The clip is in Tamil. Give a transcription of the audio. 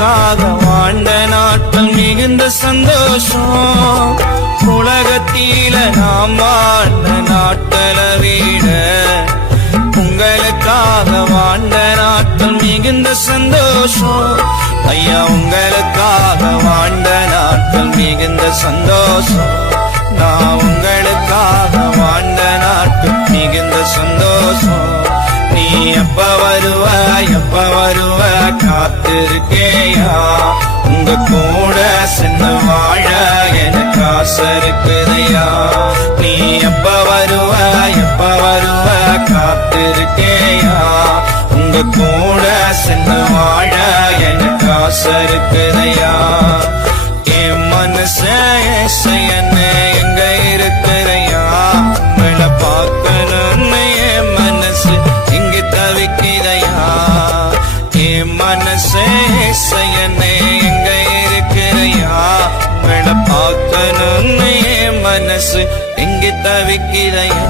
உங்களுக்காக வாழ்ந்த நாட்கள் மிகுந்த சந்தோஷம். உலகத்தில நாம் வாழ்ந்த நாட்களை விட உங்களுக்காக வாழ்ந்த நாட்கள் மிகுந்த சந்தோஷம். ஐயா உங்களுக்காக வாழ்ந்த நாட்கள் மிகுந்த சந்தோஷம். நான் உங்களுக்காக வாழ்ந்த நாட்கள் மிகுந்த சந்தோஷம். நீ எப்ப வருவ காத்திருக்கேயா. உங்க கூட சென்று வாழ எனக்கு ஆசை இருக்குதையா. நீ எப்ப வருவ காத்திருக்கேயா. உங்க கூட சென்று வாழ எனக்கு ஆசை இருக்குதையா. என் மனசே ஏசையன்னு எங்க இருக்கிறையா. உங்களை பார்க்கணும்னு என் மனசு இங்கு தவிக்கிறையா. என் மனசே ஏசையன்னு எங்க இருக்கிறையா. உங்களை பார்க்கணும்னு என் மனசு இங்கு தவிக்கிறையா.